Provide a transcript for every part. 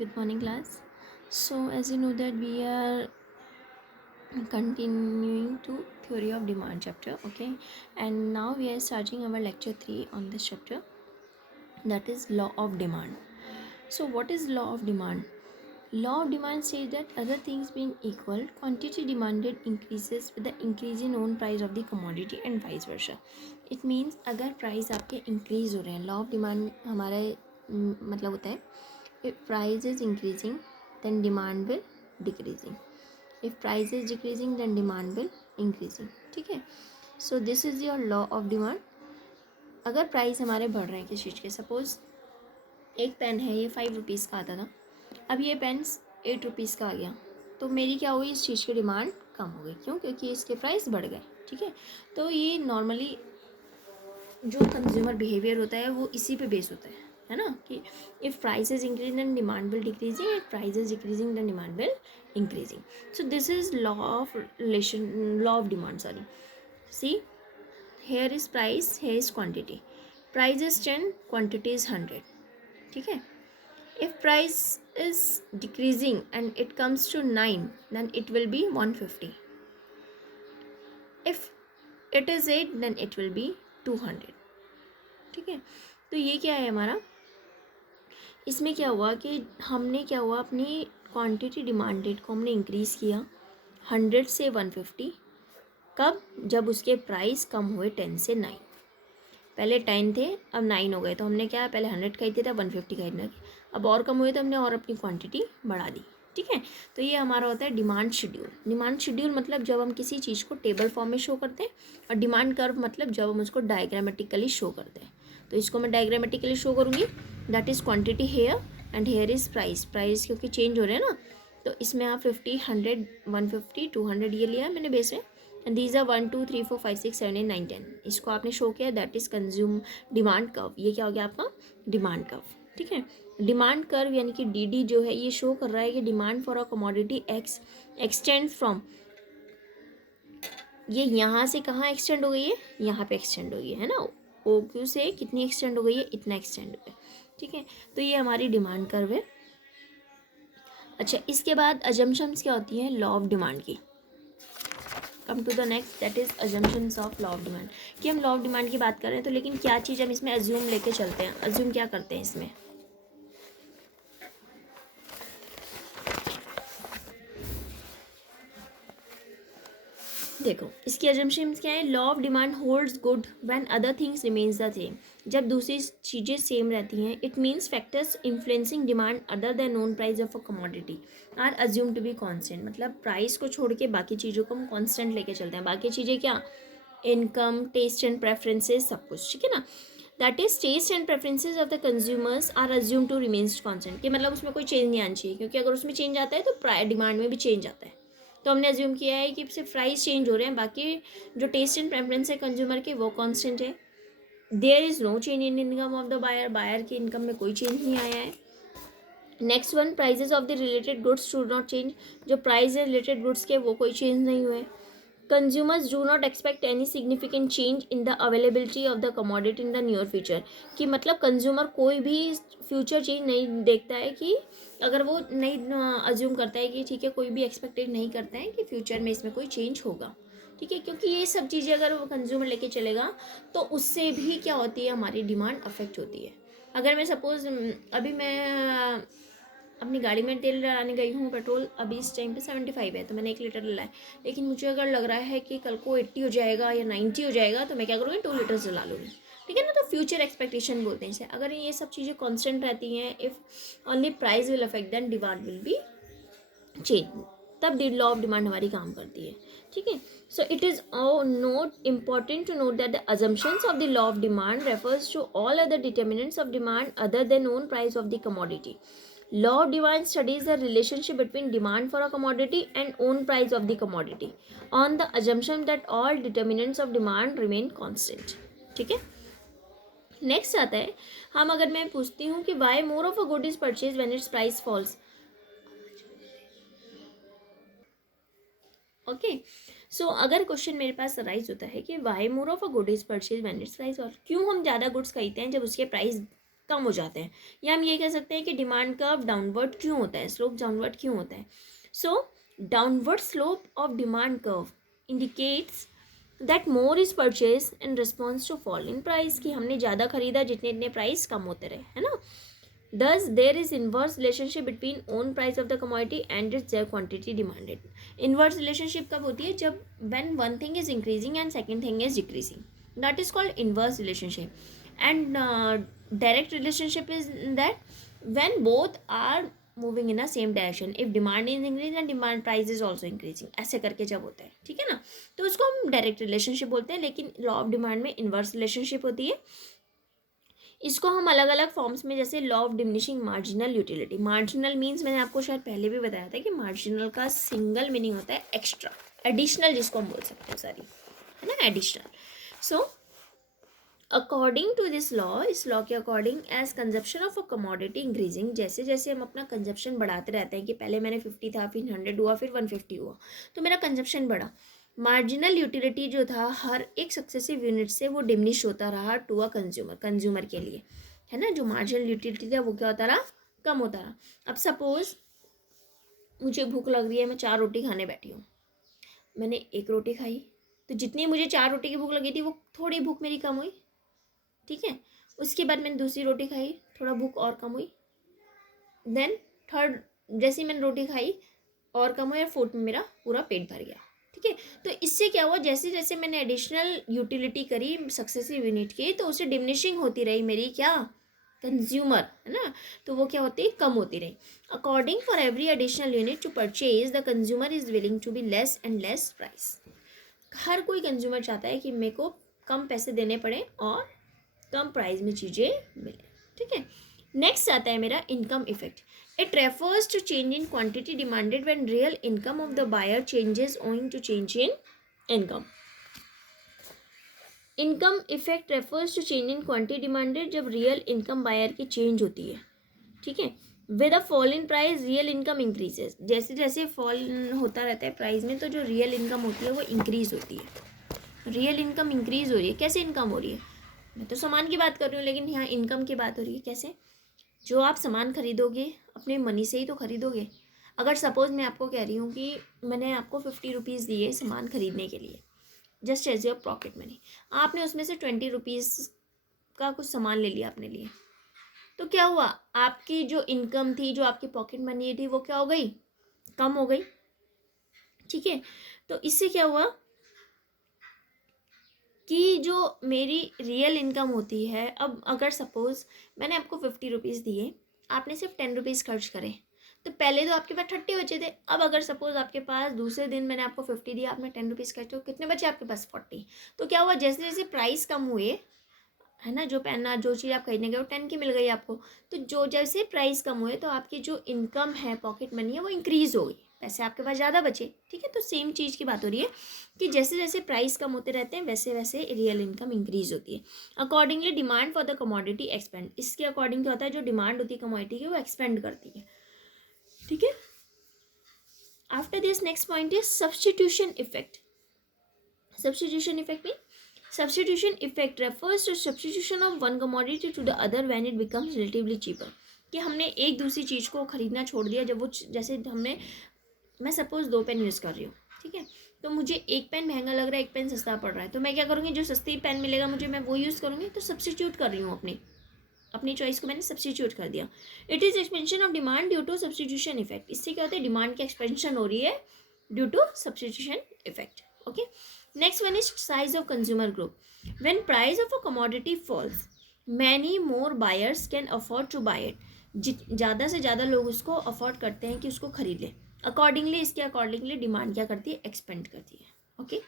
Good morning, class. So, as you know that we are continuing to theory of demand chapter, okay, and now we are starting our lecture 3 on this chapter, that is law of demand. So, what is law of demand? Law of demand says that other things being equal, quantity demanded increases with the increase in own price of the commodity and vice versa. It means अगर price आपके increase हो रहे हैं, law of demand हमारा मतलब होता है if price is increasing then demand will decreasing, if price is decreasing then demand will increasing. ठीक है, so this is your law of demand. अगर प्राइस हमारे बढ़ रहे हैं किसी चीज़ के, सपोज एक पेन है ये 5 रुपीज़ का आता था, अब ये पेन 8 रुपीज़ का आ गया, तो मेरी क्या हुई, इस चीज़ की डिमांड कम हो गई. क्यों? क्योंकि इसके प्राइस बढ़ गए. ठीक है, तो ये नॉर्मली जो कंज्यूमर बिहेवियर होता है वो इसी पे बेस होता है ना, कि if price is increasing then demand will decreasing, if price is decreasing then demand will increasing. So this is law of relation, law of demand, sorry. See, here is price, here is quantity. Price is 10, quantity is 100. ठीक है, if price is decreasing and it comes to 9 then it will be 150. if it is 8 then it will be 200. ठीक है, तो ये क्या है हमारा, इसमें क्या हुआ कि हमने क्या हुआ, अपनी क्वांटिटी डिमांडेड को हमने इंक्रीज़ किया 100 से 150. कब? जब उसके प्राइस कम हुए 10 से 9. पहले 10 थे, अब 9 हो गए, तो हमने क्या, पहले 100 खरीदे थे, 150 खरीदना, अब और कम हुए तो हमने और अपनी क्वांटिटी बढ़ा दी. ठीक है, तो ये हमारा होता है डिमांड शेड्यूल. डिमांड शेड्यूल मतलब जब हम किसी चीज़ को टेबल फॉर्म में शो करते हैं, और डिमांड कर्व मतलब जब हम उसको डायग्रामेटिकली शो करते हैं. तो इसको मैं डायग्रामेटिकली शो करूँगी, that is quantity here and here is price. Price क्योंकि चेंज हो रहे हैं ना, तो इसमें आप 50, 100, 150, 200 ये लिया है मैंने बेस में, एंड दीज आर 1 2 3 4 5 6 7 8 9 10. इसको आपने शो किया, that is consume demand curve. ये क्या हो गया आपका डिमांड कर्व. ठीक है, डिमांड कर्व यानी कि डी जो है ये शो कर रहा है कि demand for a commodity x extend from, ये यहाँ से कहाँ एक्सटेंड हो गई है, यहाँ पे एक्सटेंड हो गई है ना, ओ क्यू से कितनी एक्सटेंड हो गई है, इतना एक्सटेंड हो गया. ठीक है, तो ये हमारी डिमांड कर्व है. अच्छा, इसके बाद अजम्पशंस क्या होती हैं लॉ ऑफ डिमांड की. Come to the next, that is assumptions of law of demand. कि हम लॉ ऑफ डिमांड की बात कर रहे हैं, तो लेकिन क्या चीज़ हम इसमें अज्यूम लेके चलते हैं, अज्यूम क्या करते हैं इसमें. देखो, इसकी अजम्पशंस क्या है, law of demand holds good when other things remains the same. जब दूसरी चीज़ें सेम रहती हैं, it means factors influencing demand other than known price of a commodity are assume to be constant. मतलब प्राइस को छोड़ के बाकी चीज़ों को हम कांस्टेंट लेके चलते हैं. बाकी चीज़ें क्या, इनकम, टेस्ट एंड प्रेफरेंसेस, सब कुछ. ठीक है ना, that is taste and preferences of the consumers are assume to remains constant. कि मतलब उसमें कोई चेंज नहीं आना चाहिए, क्योंकि अगर उसमें चेंज आता है तो प्राइस डिमांड में भी चेंज आता है. तो हमने अज्यूम किया है कि सिर्फ प्राइस चेंज हो रहे हैं, बाकी जो टेस्ट एंड प्रेफरेंस है कंज्यूमर के वो कांस्टेंट है. There is no change in income of the buyer, buyer की इनकम में कोई चेंज नहीं आया है. Next one, prices of the related goods do not change. जो प्राइस है रिलेटेड गुड्स के वो कोई चेंज नहीं हुए. Consumers do not expect any significant change in the availability of the commodity in the near future. कि मतलब consumer कोई भी फ्यूचर चेंज नहीं देखता है, कि अगर वो नहीं अज्यूम करता है कि ठीक है, कोई भी एक्सपेक्टेड नहीं करता है कि फ्यूचर में इसमें कोई चेंज होगा. ठीक है, क्योंकि ये सब चीज़ें अगर वो कंज्यूमर लेके चलेगा तो उससे भी क्या होती है, हमारी डिमांड अफेक्ट होती है. अगर मैं सपोज अभी मैं अपनी गाड़ी में तेल डलाने गई हूँ, पेट्रोल अभी इस टाइम पे 75 है, तो मैंने 1 लीटर डला है, लेकिन मुझे अगर लग रहा है कि कल को 80 हो जाएगा या 90 हो जाएगा, तो मैं क्या करूँगी, 2 लीटर डला लूँगी. ठीक है ना, तो फ्यूचर एक्सपेक्टेशन बोलते हैं इसे. अगर ये सब चीज़ें कॉन्स्टेंट रहती हैं, if only price will affect then demand will be change, तब लॉ ऑफ डिमांड हमारी काम करती है. ठीक है, so it is note important to note that the assumptions of the law of demand refers to all other determinants of demand other than known price of the commodity. Law of demand studies the relationship between demand for a commodity and own price of the commodity on the assumption that all determinants of demand remain constant. ठीक है, next आता है, हम अगर मैं पूछती हूँ कि why more of a good is purchased when its price falls. Okay, so अगर क्वेश्चन मेरे पास राइज होता है कि why more of a good is purchase when its price, और क्यों हम ज़्यादा गुड्स खरीदते हैं जब उसके प्राइस कम हो जाते हैं, या हम ये कह सकते हैं कि डिमांड कर्व डाउनवर्ड क्यों होता है, स्लोप डाउनवर्ड क्यों होता है. So downward slope of demand curve indicates that more is purchase in response to fall in price, कि हमने ज़्यादा खरीदा जितने इतने प्राइस कम होते रहे, है ना. Thus, there is inverse relationship between own price of the commodity and its their quantity demanded. Inverse relationship कब होती है, जब when one thing is increasing and second thing is decreasing. That is called inverse relationship. And direct relationship is that when both are moving in a same direction. If demand is increasing and demand price is also increasing. ऐसे करके जब होता है, ठीक है ना, तो उसको हम डायरेक्ट रिलेशनशिप बोलते हैं. लेकिन लॉ ऑफ डिमांड में इन्वर्स रिलेशनशिप होती है. इसको हम अलग अलग फॉर्म्स में, जैसे law of diminishing marginal utility. Marginal means मैंने आपको शायद पहले भी बताया था कि मार्जिनल का सिंगल मीनिंग होता है एक्स्ट्रा, एडिशनल जिसको हम बोल सकते हैं, सॉरी, है ना, additional. So according to this law, इस लॉ के according, as consumption of a commodity increasing, जैसे जैसे हम अपना कंजप्शन बढ़ाते रहते हैं कि पहले मैंने 50 था, फिर 100 हुआ, फिर 150 हुआ, तो मेरा कंजप्शन बढ़ा. मार्जिनल यूटिलिटी जो था हर एक सक्सेसिव यूनिट से वो डिमिनिश होता रहा टू अ कंज्यूमर के लिए, है ना. जो मार्जिनल यूटिलिटी था वो क्या होता रहा, कम होता रहा. अब सपोज मुझे भूख लग रही है, मैं 4 रोटी खाने बैठी हूँ, मैंने 1 रोटी खाई, तो जितनी मुझे 4 रोटी की भूख लगी थी वो थोड़ी भूख मेरी कम हुई, ठीक है. उसके बाद मैंने दूसरी रोटी खाई, थोड़ा भूख और कम हुई. देन थर्ड, जैसे मैंने रोटी खाई और कम हुई, और फोर्थ में मेरा पूरा पेट भर गया, ठीक है. तो इससे क्या हुआ, जैसे जैसे मैंने एडिशनल यूटिलिटी करी सक्सेसिव यूनिट की, तो उससे डिमिनिशिंग होती रही मेरी क्या, कंज्यूमर, है ना. तो वो क्या होती है, कम होती रही. According for every additional unit to purchase the consumer is willing to be less and less price. हर कोई कंज्यूमर चाहता है कि मेरे को कम पैसे देने पड़े और कम प्राइस में चीज़ें मिले, ठीक है. नेक्स्ट आता है मेरा income effect. It refers to change in quantity demanded when real income of the buyer changes owing to change in income. Income effect refers to change in quantity demanded जब real income buyer की change होती है, ठीक है. With a fall in price, real income increases. जैसे जैसे fall होता रहता है प्राइस में, तो जो real income होती है वो increase होती है. real income increase हो रही है. कैसे income हो रही है, मैं तो सामान की बात कर रही हूँ, लेकिन यहाँ income की बात हो रही है. कैसे, जो आप सामान खरीदोगे अपने मनी से ही तो खरीदोगे. अगर सपोज़ मैं आपको कह रही हूँ कि मैंने आपको 50 रुपीज़ दिए सामान खरीदने के लिए, just as your pocket money, आपने उसमें से 20 रुपीज़ का कुछ सामान ले लिया अपने लिए, तो क्या हुआ, आपकी जो इनकम थी, जो आपकी पॉकेट मनी थी, वो क्या हो गई, कम हो गई, ठीक है. तो इससे क्या हुआ कि जो मेरी रियल इनकम होती है, अब अगर सपोज़ मैंने आपको 50 रुपीज़ दिए, आपने सिर्फ 10 रुपीज़ खर्च करे, तो पहले तो आपके पास 30 बचे थे. अब अगर सपोज़ आपके पास दूसरे दिन मैंने आपको 50 दिया, आपने 10 रुपीज़ खर्च, तो कितने बचे आपके पास, 40. तो क्या हुआ, जैसे जैसे प्राइस कम हुए, है ना, जो पहनना जो चीज़ आप खरीदने गए वो 10 की मिल गई आपको, तो जो जैसे प्राइस कम हुए, तो आपकी जो इनकम है, पॉकेट मनी है, वो इंक्रीज़ हो गई, पैसे आपके पास ज़्यादा बचे, ठीक है. तो सेम चीज़ की बात हो रही है कि जैसे जैसे प्राइस कम होते रहते हैं, वैसे वैसे रियल इनकम इंक्रीज होती है. Accordingly demand for the commodity expand. इसके अकॉर्डिंग क्या होता है, जो डिमांड होती है कमोडिटी की वो एक्सपेंड करती है, ठीक है. After this next point is substitution effect. Substitution effect mean substitution effect refers to substitution of one commodity to the other when it becomes relatively cheaper. कि हमने एक दूसरी चीज़ को खरीदना छोड़ दिया, जब वो जैसे हमने, मैं सपोज 2 पेन यूज़ कर रही हूँ, ठीक है, तो मुझे एक पेन महंगा लग रहा है, एक पेन सस्ता पड़ रहा है, तो मैं क्या करूँगी, जो सस्ती पेन मिलेगा मुझे, मैं वो यूज़ करूँगी. तो सब्सटीट्यूट कर रही हूँ, अपनी चॉइस को मैंने सब्सटीट्यूट कर दिया. It is expansion of demand due to substitution effect. इससे क्या होता है, डिमांड की एक्सपेंशन हो रही है due to substitution effect. Okay. Next one is size of consumer group. When price of a commodity falls, many more buyers can afford to buy it. ज़्यादा से ज़्यादा लोग उसको अफोर्ड करते हैं कि उसको खरीद लें. अकॉर्डिंगली, इसके अकॉर्डिंगली डिमांड क्या करती है, एक्सपेंड करती है. Okay.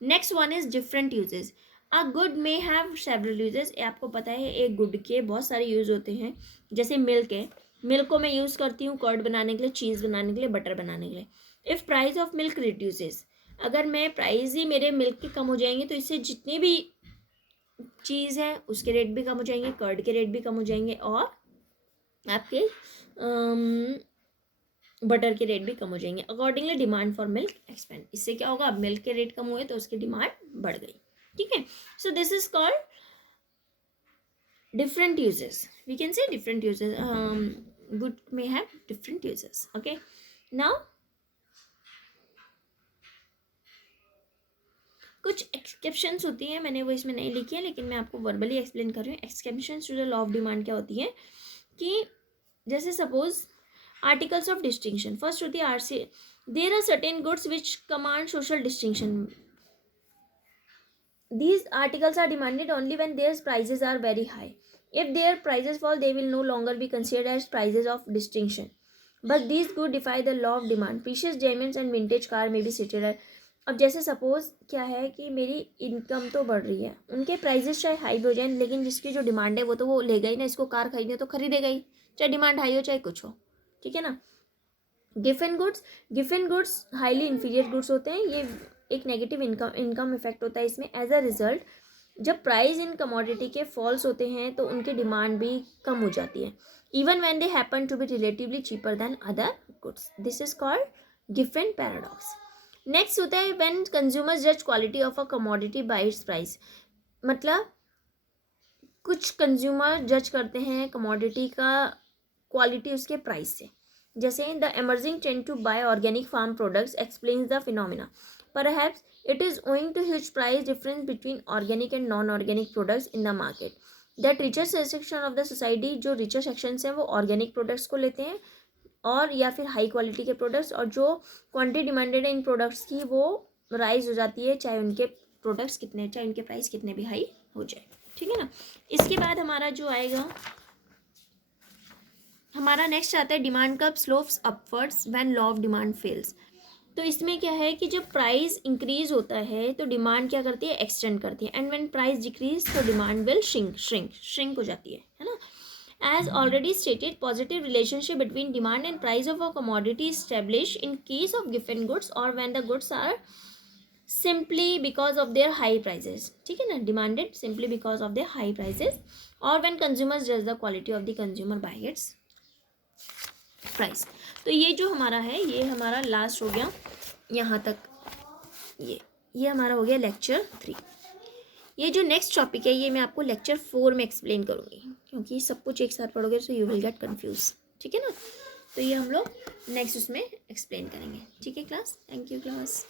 Next one is different usages. A good may have several usages. आपको पता है एक गुड के बहुत सारे यूज़ होते हैं. जैसे मिल्क है, मिल्क को मैं यूज़ करती हूँ कर्ड बनाने के लिए, चीज़ बनाने के लिए, बटर बनाने के लिए. If price of milk reduces, अगर मैं प्राइस ही मेरे मिल्क के कम हो जाएंगे, तो इससे जितनी भी चीज़ है उसके रेट भी कम हो जाएंगे, कर्ड के रेट भी कम हो जाएंगे, और आपके बटर के रेट भी कम हो जाएंगे. Accordingly demand for milk expand. इससे क्या होगा, अब मिल्क के रेट कम हुए तो उसकी डिमांड बढ़ गई, ठीक है. सो this is called different uses, we can say different uses, good may have different uses. Okay, now कुछ एक्सेप्शंस होती हैं, मैंने वो इसमें नहीं लिखी है लेकिन मैं आपको वर्बली एक्सप्लेन कर रही हूँ. Exceptions to the law of demand क्या होती है कि जैसे suppose articles of distinction, first होती है आरसी, there are certain goods which command social distinction. These articles are demanded only when their prices are very high. If their prices fall, they will no longer be considered as prices of distinction. But these goods defy the law of demand. Precious diamonds and vintage car may be cited as. अब जैसे suppose क्या है कि मेरी income तो बढ़ रही है, उनके प्राइजेस चाहे हाई हो जाए लेकिन जिसकी जो डिमांड है वो तो वो लेगा ही ना, इसको कार खरीदे तो खरीदेगा ही, चाहे डिमांड हाई हो चाहे कुछ हो. ठीक है ना. Giffen goods highly inferior goods होते हैं. ये एक नेगेटिव इनकम इफेक्ट होता है इसमें. एज अ रिजल्ट जब प्राइस इन कमोडिटी के फॉल्स होते हैं तो उनकी डिमांड भी कम हो जाती है, even when they happen to be relatively cheaper than other goods. This is called Giffen paradox. Next होता है व्हेन कंज्यूमर्स जज quality of a commodity by its price. मतलब कुछ कंज्यूमर जज करते हैं कमोडिटी का क्वालिटी उसके प्राइस से. जैसे the emerging trend to buy organic farm products explains the phenomena. Perhaps it is owing to huge price difference between organic and non-organic products in the market. That richer section of the society, जो richer sections हैं वो organic products को लेते हैं और या फिर high quality के products, और जो quantity demanded है इन products की वो rise हो जाती है चाहे उनके products कितने, चाहे उनके price कितने भी high हो जाए. ठीक है ना. इसके बाद हमारा जो आएगा, हमारा नेक्स्ट आता है demand curve slopes upwards when law of demand fails. तो इसमें क्या है कि जब प्राइस इंक्रीज होता है तो डिमांड क्या करती है, एक्सटेंड करती है. एंड व्हेन प्राइस डिक्रीज तो डिमांड विल श्रिंक हो जाती है ना. As already stated, positive relationship between demand and price of a commodity establish in case of given goods और when the goods are simply because of their high prices. ठीक है ना. Demanded simply because of their high prices और when consumers जज the quality of the consumer by its price. तो ये जो हमारा है ये हमारा लास्ट हो गया यहाँ तक. ये हमारा हो गया लेक्चर 3. ये जो नेक्स्ट टॉपिक है ये मैं आपको लेक्चर 4 में एक्सप्लेन करूँगी क्योंकि सब कुछ एक साथ पढ़ोगे तो यू विल गेट कंफ्यूज. ठीक है ना. तो ये हम लोग नेक्स्ट उसमें एक्सप्लेन करेंगे. ठीक है क्लास. Thank you class.